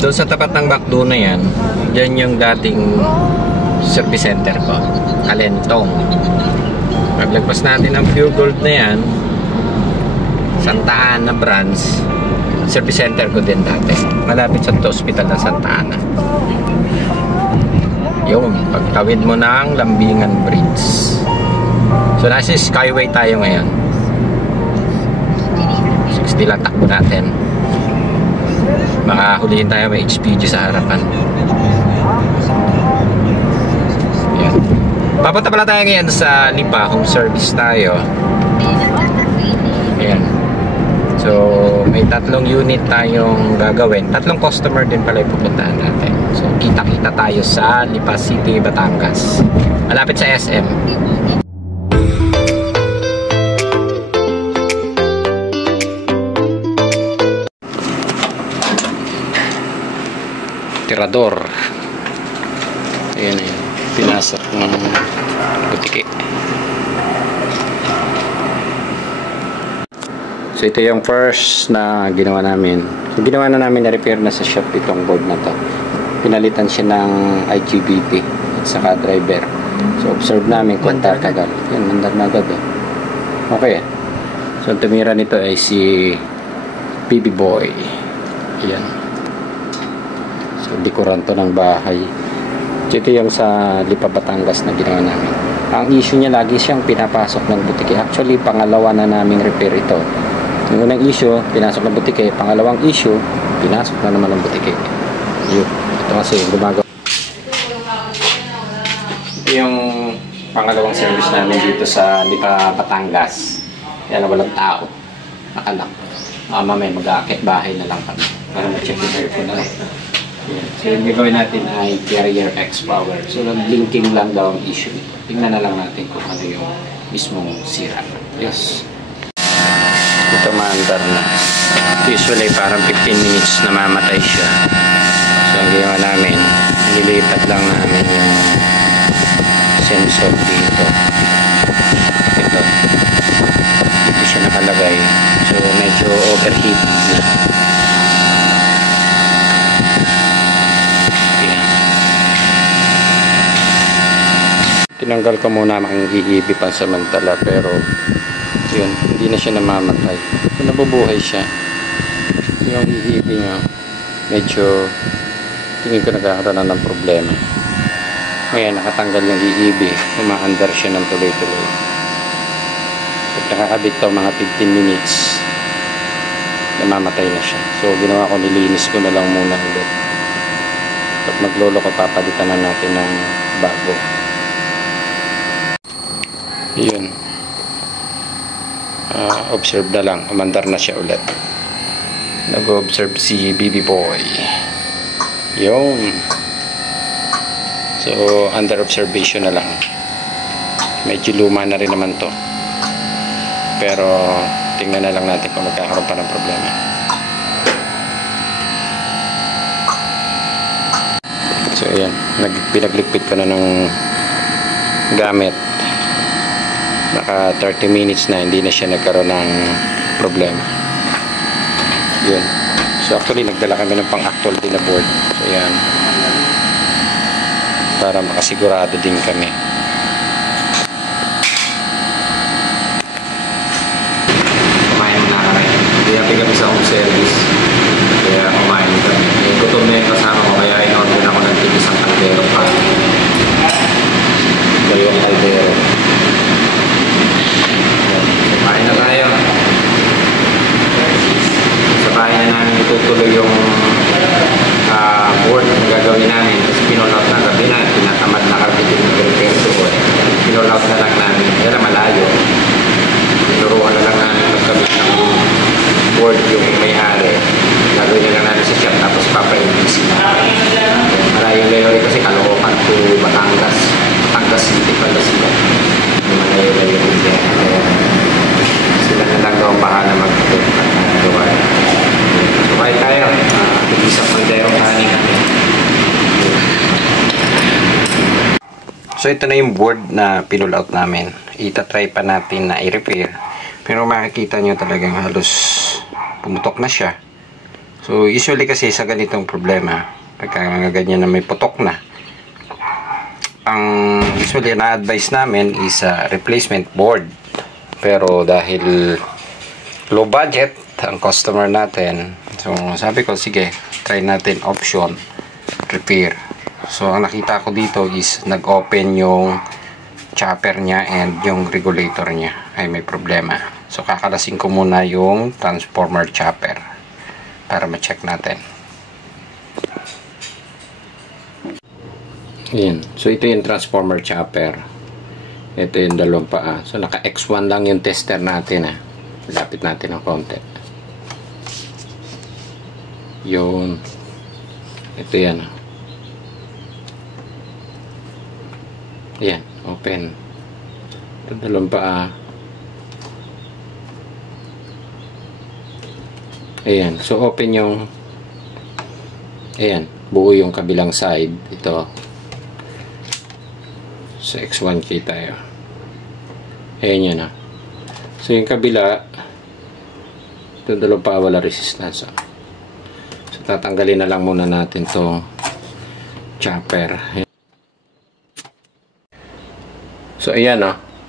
Doon sa tapat ng McDo na yan, dyan yung dating service center ko, Kalentong. Paglagpas natin ang Pure Gold na yan, Santa Ana branch, service center ko din dati, malapit sa hospital ng Santa Ana. Yung pagtawid mo ng Lambingan Bridge. So nasa Skyway tayo ngayon. 60 lang takbo natin. Makahulihin tayo, may HPG sa harapan. Ayan. Papunta pala tayo ngayon sa Lipa, home service tayo. Ayan. So may 3 unit tayong gagawin. 3 customer din pala yung pupuntahan natin. So kita-kita tayo sa Lipa City, Batangas. Malapit sa SM. Tirador. Ayan na yun. Pinasok ng butike. So ito yung first na ginawa namin. So ginawa na namin, na-repair na sa shop itong board na to. Pinalitan siya ng IGBT at saka driver. So observe namin kung tatagal. Yan, mandar na agad eh. Okay. So tumira nito ay si PB Boy. Yan. So dekoran to ng bahay. So ito yung sa Lipa, Batangas na ginawa namin. Ang issue niya, lagi siyang pinapasok ng butike. Actually pangalawa na naming repair ito. Yung unang issue, pinasok ng butike. Pangalawang issue, pinasok na naman ng butike. Yun. Ito kasi gumagawa. Ito yung pangalawang service namin dito sa Lipa, Batangas. Yan na walang tao. Nakalak. Mamaya mag-aakit bahay na lang kami. Para ma-check yung aircon na lang. So yung gagawin natin ay Carrier X Power. So blinking lang daw ang issue nito. Tingnan na lang natin kung ano yung mismong sira. Yes. Ito maandar na. Usually parang 15 minutes namamatay siya. So ang ginawa namin, nililipat lang namin yung sensor dito. Ito. Dito siya nakalagay. So medyo overheat na. Tinanggal ko muna ang EEB pansamantala, pero yun, hindi na siya namamatay. So, nabubuhay siya. Yung EEB niya medyo tingin ko nagkakaroon na ng problema. Ngayon nakatanggal yung EEB, umaandar siya ng tuloy-tuloy. Pag nakakabit to mga 15 minutes, namamatay na siya. So ginawa ko, nilinis ko na lang muna ulit. Pag maglolo ko, papalitan na natin ng bago. Yun. Observe na lang, umandar na siya ulit. Nag-observe si BB Boy. Yun. So under observation na lang. Medyo luma na rin naman to, pero tingnan na lang natin kung magkakaroon pa ng problema. So ayan, pinagligpit ko na ng gamit. Naka 30 minutes na, hindi na siya nagkaroon ng problema. Yun. So actually nagdala kami ng pang-actual din na board. So ayan, para makasigurado din kami. Kumain na kami. Hindi kami sa home service. Kaya kumain kami. Gutom na yung kasama ko, kaya in-order ako ng isang kaldero pa. Dalawang kaldero. Kumain na tayo. Sa bahay na namin itutuloy yung board na gagawin namin. Kasi pinolaut na gabi na, tinatamad na kami yung repair doon. Pinolaut na lang namin. Kaya malayo. Tinuruan na lang namin magkabit ng board yung may-ari. Gagawin na lang namin sa shop, tapos papainisin na. Malayo-layo kasi Caloocan to Batangas. Batangas City pala sila. Malayo-layo din. Sila na lang daw bahala mag-gawa. So kahit tayo, isang panderong kanin namin. So ito na yung board na pinull out namin. Itatry pa natin na i-repair. Pero makikita nyo talagang halos pumutok na siya. So So usually kasi sa ganitong problema, pagka ganyan na may putok na, ang usually na-advise namin is replacement board. Pero dahil low budget ang customer natin, so sabi ko sige, try natin option repair. So ang nakita ko dito is nag-open yung chopper niya and yung regulator niya ay may problema. So kakalasin ko muna yung transformer chopper para ma-check natin. Ayan. So ito yung transformer chopper. Ito yung dalawang paa. So naka X1 lang yung tester natin. Lapit natin ng konti. Yun. Ito yan. Ayan. Open. Ito dalawang paa. Ayan. So open yung ayan. Buo yung kabilang side. Ito. Sa X1 kita tayo. Ayan yun na. So yung kabila, ito dalawang pa wala resistance. So tatanggalin na lang muna natin tong chopper. So ayan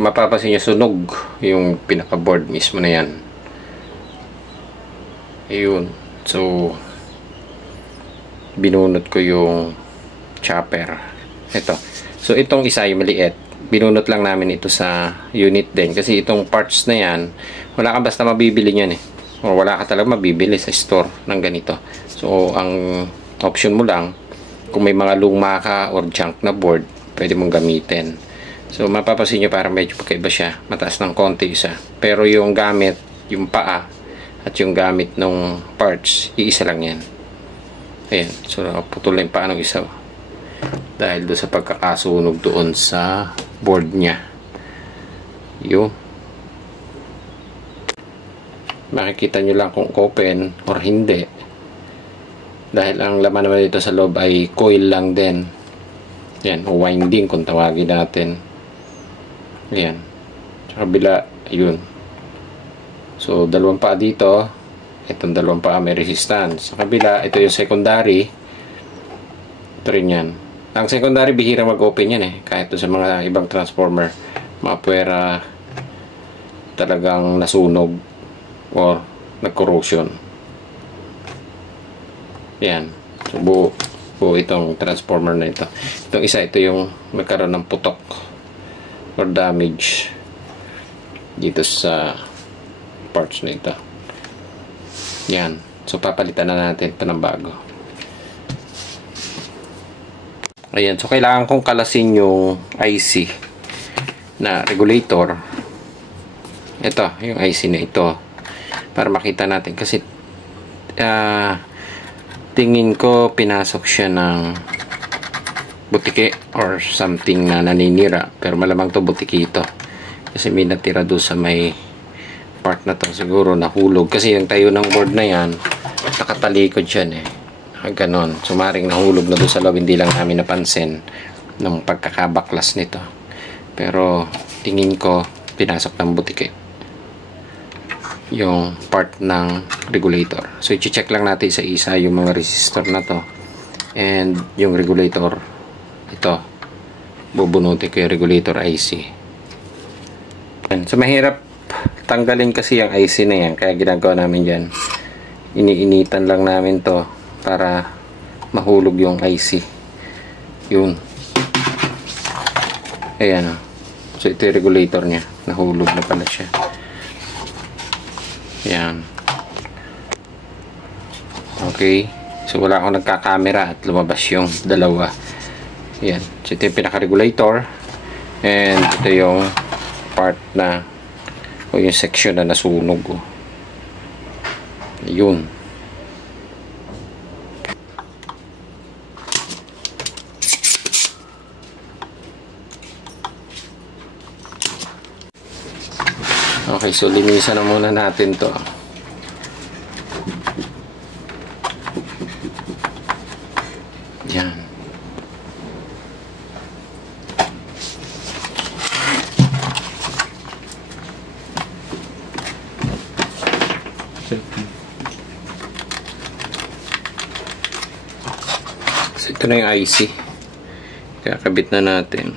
mapapansin nyo sunog yung pinaka board mismo na yan. Ayun. So binunot ko yung chopper. Ito. So itong isa yung maliit, binunot lang namin ito sa unit din. Kasi itong parts na yan, wala kang basta mabibili yan o wala ka talaga mabibili sa store ng ganito. So ang option mo lang, kung may mga luma ka or junk na board, pwede mong gamitin. So mapapansin nyo parang medyo pagkaiba siya, mataas ng konti isa. Pero yung gamit, yung paa at yung gamit ng parts, iisa lang yan. Ayan, so putol na yung paa ng isa dahil doon sa pagkakasunog doon sa board niya. Yun. Makikita nyo lang kung open or hindi. Dahil ang laman naman dito sa loob ay coil lang din. Yan, o winding kung tawagin natin. Yan. Sa kabila, ayun. So, dalawang paa dito. Itong dalawang paa may resistance. Sa kabila, ito yung secondary. Ito rin yan. Ang secondary, bihira mag-open yan kahit sa mga ibang transformer. Mga puwera talagang nasunog or nag-corrosion. Yan. So, buo itong transformer na ito. Itong isa, ito yung nagkaroon ng putok or damage dito sa parts na ito. Yan. So, papalitan na natin ito ng bago. Ayan, so kailangan kong kalasin yung IC na regulator. Ito, yung IC na ito. Para makita natin. Kasi, tingin ko pinasok siya ng butike or something na naninira. Pero malamang to butike ito. Kasi may natira doon sa may part na to. Siguro nahulog. Kasi yung tayo ng board na yan, nakatalikod siya ganon. Sumaring nahulog na doon sa loob, hindi lang namin napansin ng pagkakabaklas nito. Pero tingin ko pinasok ng butike yung part ng regulator. So i-check lang natin sa isa yung mga resistor na to and yung regulator. Ito, bubunutin ko yung regulator IC. So mahirap tanggalin kasi yung IC na yan, kaya ginagawa namin dyan, iniinitan lang namin to para mahulog yung IC. Yun. Ayan So ito yung regulator nya. Nahulog na pala siya. Ayan. Okay. So wala akong nagka-camera at lumabas yung dalawa. Ayan. So ito yung pinaka-regulator. And ito yung part na o yung section na nasunog. Yun. Okay, so linisan na muna natin to. Yan. So, ito na yung IC. Kakabit na natin.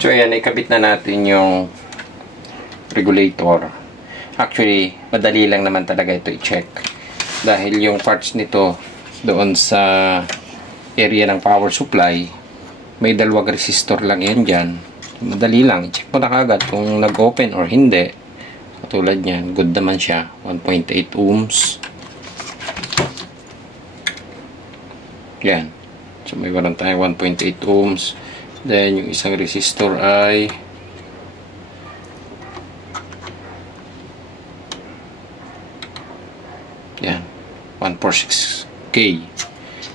So ayan, ikabit na natin yung regulator. Actually, madali lang naman talaga ito i-check. Dahil yung parts nito doon sa area ng power supply, may dalawang resistor lang yan dyan. Madali lang, i-check mo na kagad kung nag-open or hindi. Katulad niyan, good naman siya. 1.8 ohms. Yan. So may waran tayo 1.8 ohms. Then, yung isang resistor ay yan, 146K.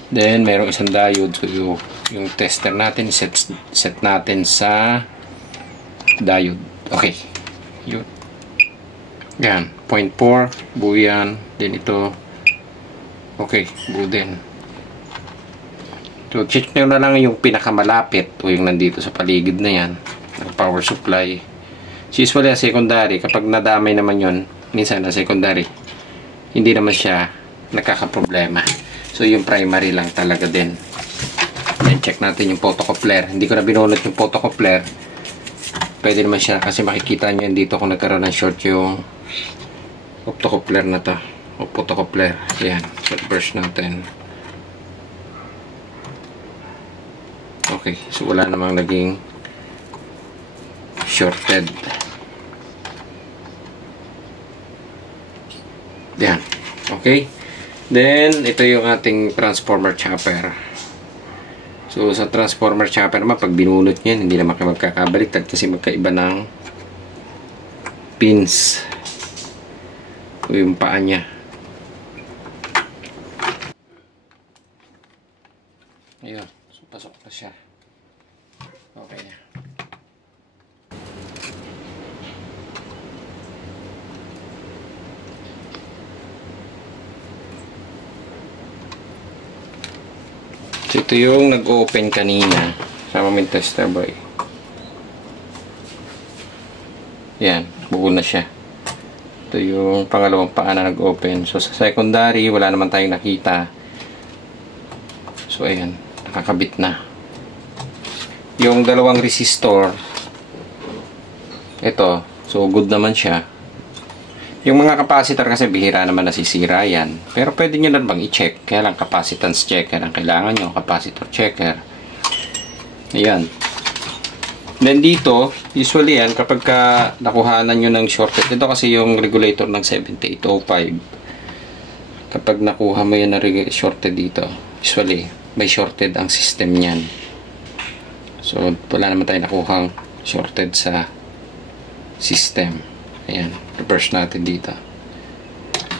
Then, mayroong isang diode. So, yung tester natin, set natin sa diode. Okay. Yun. Yan, 0.4. Buo yan. Then, ito. Okay, buo din. So, check nyo na lang yung pinakamalapit o yung nandito sa paligid na yan ng power supply. So, usually, secondary, kapag nadamay naman yun, minsan na secondary, hindi naman siya nagkakaproblema. So, yung primary lang talaga din. Then, check natin yung photocoupler. Hindi ko na binunot yung photocoupler. Pwede naman siya kasi makikita nyo yan dito kung nagkaroon ng short yung optocoupler na to. O photocoupler. Ayan. So, burst natin. Okay, so wala namang naging shorted. Yan. Okay. Then, ito yung ating transformer chopper. So, sa transformer chopper naman, pag binunot nyo, hindi naman kayo magkakabaliktad kasi magkaiba ng pins. O yung paa niya. Ayan. So, pasok na siya. Okay na. So, ito yung nag-open kanina. Sama yung tester boy. Yan. Buo na siya. Ito yung pangalawang paa na nag-open. So, sa secondary, wala naman tayong nakita. So, ayan. Nakakabit na. Yung dalawang resistor, ito. So, good naman siya. Yung mga capacitor kasi bihira naman nasisira yan. Pero pwede nyo lang bang i-check. Kaya lang capacitance checker ang kailangan nyo. Capacitor checker. Ayan. Then dito, usually yan, kapag ka nakuhanan nyo ng shorted, ito kasi yung regulator ng 7805. Kapag nakuha mo yan na shorted dito, usually, may shorted ang system niyan. So, wala naman tayo nakuhang shorted sa system. Ayan, reverse natin dito.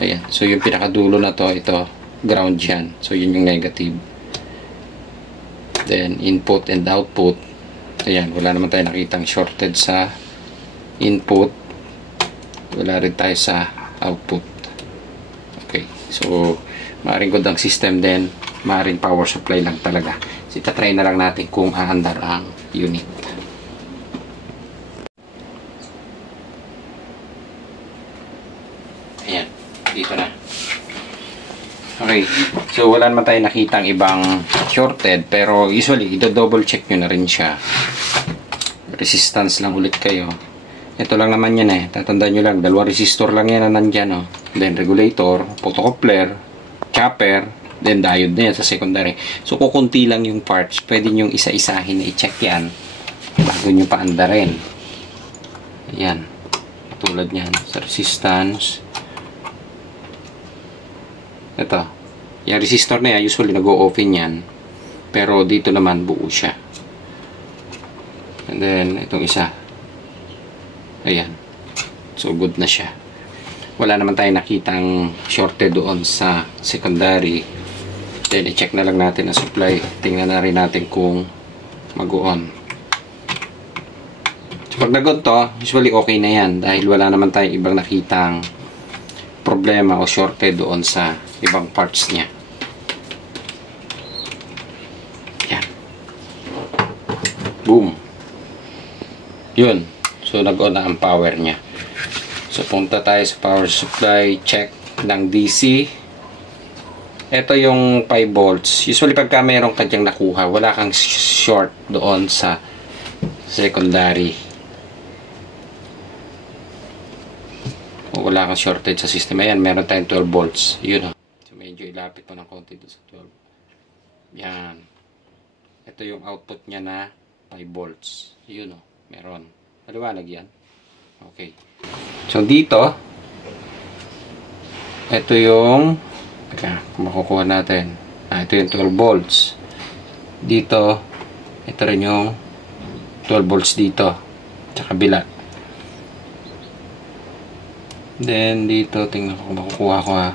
Ayan, so yung pinakadulo na to, ito, ground yan. So, yun yung negative. Then, input and output. Ayan, wala naman tayo nakitang shorted sa input. Wala rin tayo sa output. Okay, so, maaaring good ang system din. Maaaring power supply lang talaga. So, itatry na lang natin kung aandar ang unit. Ayan, dito na. Okay, so wala naman tayo nakitang ibang shorted, pero usually, double check nyo na rin siya. Resistance lang ulit kayo. Ito lang naman yan eh. Tatandaan nyo lang, dalawang resistor lang yan na nandyan. Oh. Then regulator, photocoupler, chopper, then diode na yan sa secondary. So, kukunti lang yung parts. Pwede nyo isa-isahin na i-check yan bago nyo paandarin. Ayan. Tulad nyan. Sa resistance. Ito. Yung resistor na yan, usually nag-o-open yan. Pero dito naman buo siya. And then, itong isa. Ayan. So, good na siya. Wala naman tayong nakitang shorted doon sa secondary. Then, i-check na lang natin ang supply. Tingnan na rin natin kung mag-on. So, pag nag-on to, usually okay na yan. Dahil wala naman tayong ibang nakitang problema o shorted doon sa ibang parts niya. Yan. Boom. Yun. So, nag-on na ang power niya. So, punta tayo sa power supply. Check ng DC. Ito yung 5 volts. Usually, pagka mayroon ka dyang nakuha, wala kang short doon sa secondary. O wala kang shorted sa system. Ayan, meron tayong 12 volts. Yun o. So, medyo ilapit mo ng konti doon sa 12. Yan. Ito yung output niya na 5 volts. Yun o. Meron. Maliwanag yan. Okay. So, dito, ito yung makukuha natin. Ito yung 12 volts. Dito, ito rin yung 12 volts dito. Sa kabila. Then, dito, tingnan ko kung makukuha ko ha.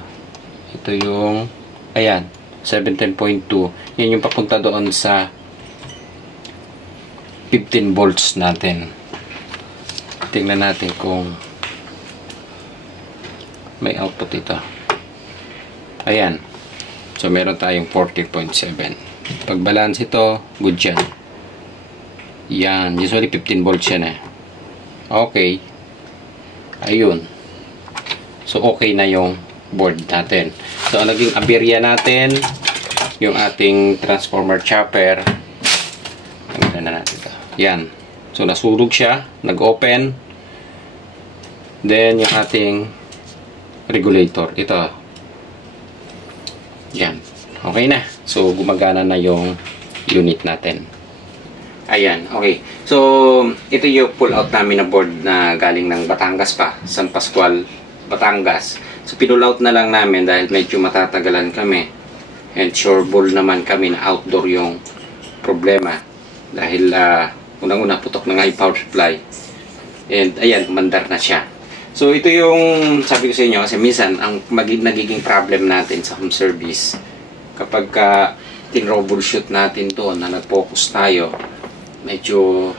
Ito yung, ayan, 17.2. Yan yung papunta doon sa 15 volts natin. Tingnan natin kung may output ito. Ayan. So, meron tayong 40.7. Pag balance ito, good yan. Yan. Usually 15 volts yan eh. Okay. Ayun. So, okay na yung board natin. So, ang naging aberya natin, yung ating transformer chopper. Tanggalin na natin ito. Yan. So, nasurog siya. Nag-open. Then, yung ating regulator. Ito. Yan. Okay na. So, gumagana na yung unit natin. Ayan. Okay. So, ito yung pull-out namin na board na galing ng Batangas pa. San Pascual, Batangas. So, pinull-out na lang namin dahil medyo matatagalan kami. And sureball naman kami na outdoor yung problema. Dahil, unang-una, putok na nga yung power supply. And, ayan, umandar na siya. So, ito yung sabi ko sa inyo, kasi minsan, ang nagiging problem natin sa home service, kapag tin-troubleshoot natin doon na nag-focus tayo, medyo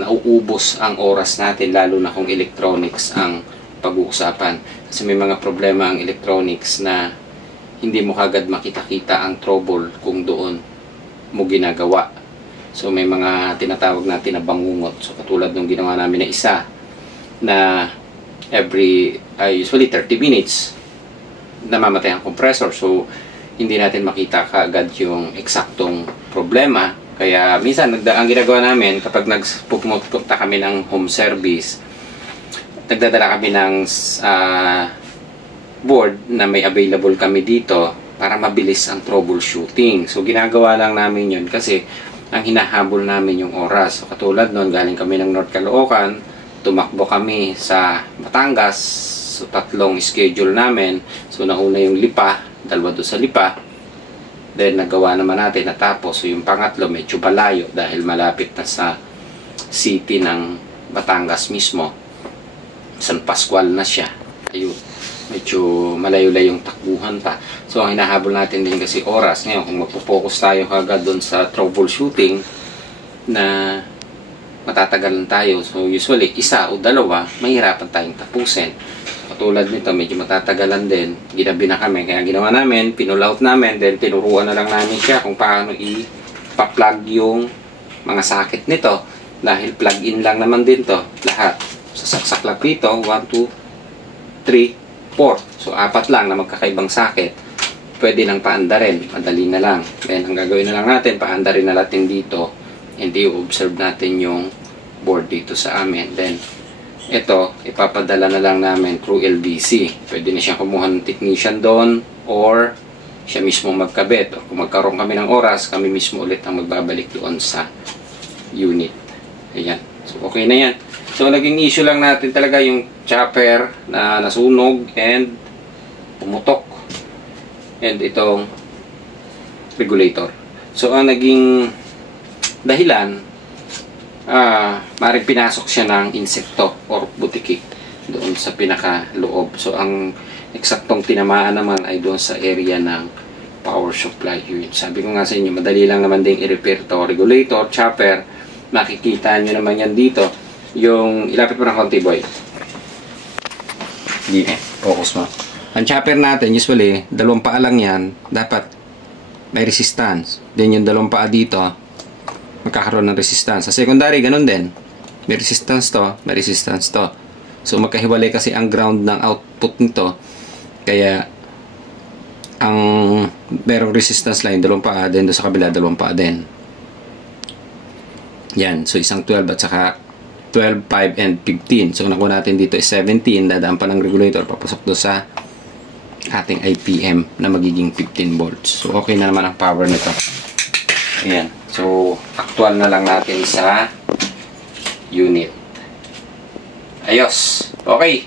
nauubos ang oras natin, lalo na kung electronics ang pag-uusapan. Kasi may mga problema ang electronics na hindi mo kagad makita-kita ang trouble kung doon mo ginagawa. So, may mga tinatawag natin na bangungot. So, katulad ng ginawa namin na isa na usually 30 minutes namamatay ang compressor. So, hindi natin makita kaagad yung eksaktong problema. Kaya, minsan, ang ginagawa namin, kapag nagpupunta kami ng home service, nagdadala kami ng board na may available kami dito para mabilis ang troubleshooting. So, ginagawa lang namin yun kasi ang hinahabol namin yung oras. So, katulad nun, galing kami ng North Caloocan, tumakbo kami sa Batangas. So, 3 schedule namin. So, nauna yung Lipa, 2 doon sa Lipa. Then, nagawa naman natin, natapos. So, yung pangatlo, medyo palayo dahil malapit na sa city ng Batangas mismo. San Pascual na siya. Ayun. Medyo malayo-layong takbuhan pa. So, ang hinahabol natin din kasi oras. Ngayon, kung magpo-focus tayo agad doon sa troubleshooting na matatagalan tayo. So, usually, 1 o 2, mahirapan tayong tapusin. Katulad nito, medyo matatagalan din. Ginabi na kami. Kaya ginawa namin, pinull out namin, then tinuruan na lang namin siya kung paano i-plug yung mga socket nito. Dahil plug-in lang naman din to lahat. Sasaksak lang dito, 1, 2, 3, 4. So, 4 lang na magkakaibang socket. Pwede lang paandarin. Madali na lang. Then, ang gagawin na lang natin, paandarin na natin dito. Hindi observe natin yung board dito sa amin. Then, ito, ipapadala na lang namin through LDC. Pwede na siyang kumuha ng technician doon or siya mismo magkabit. O kung magkaroon kami ng oras, kami mismo ulit ang magbabalik doon sa unit. Ayan. So, okay na yan. So, naging issue lang natin talaga yung chopper na nasunog and pumutok. And itong regulator. So, ang naging dahilan, maaaring pinasok siya ng insekto or butikik doon sa pinakaloob. So, ang eksaktong tinamaan naman ay doon sa area ng power supply unit. Sabi ko nga sa inyo, madali lang naman din i-repair to. Regulator, chopper, makikita nyo naman yan dito. Yung, ilapit mo ng konti, boy. Hindi, focus mo. Ang chopper natin, usually, dalawang paa lang yan, dapat may resistance. Then yung dalawang paa dito, magkakaroon ng resistance. Sa secondary, ganun din. May resistance to, may resistance to. So, magkahiwalay kasi ang ground ng output nito. Kaya, ang merong resistance line, dalawang paa, then doon sa kabila, dalawang paa din. Yan. So, isang 12 at saka 12, 5, and 15. So, nakuha natin dito is 17. Dadaan pa ng regulator, papasok doon sa ating IPM na magiging 15 volts. So, okay na naman ang power nito. Ayan. So, actual na lang natin sa unit. Ayos. Okay.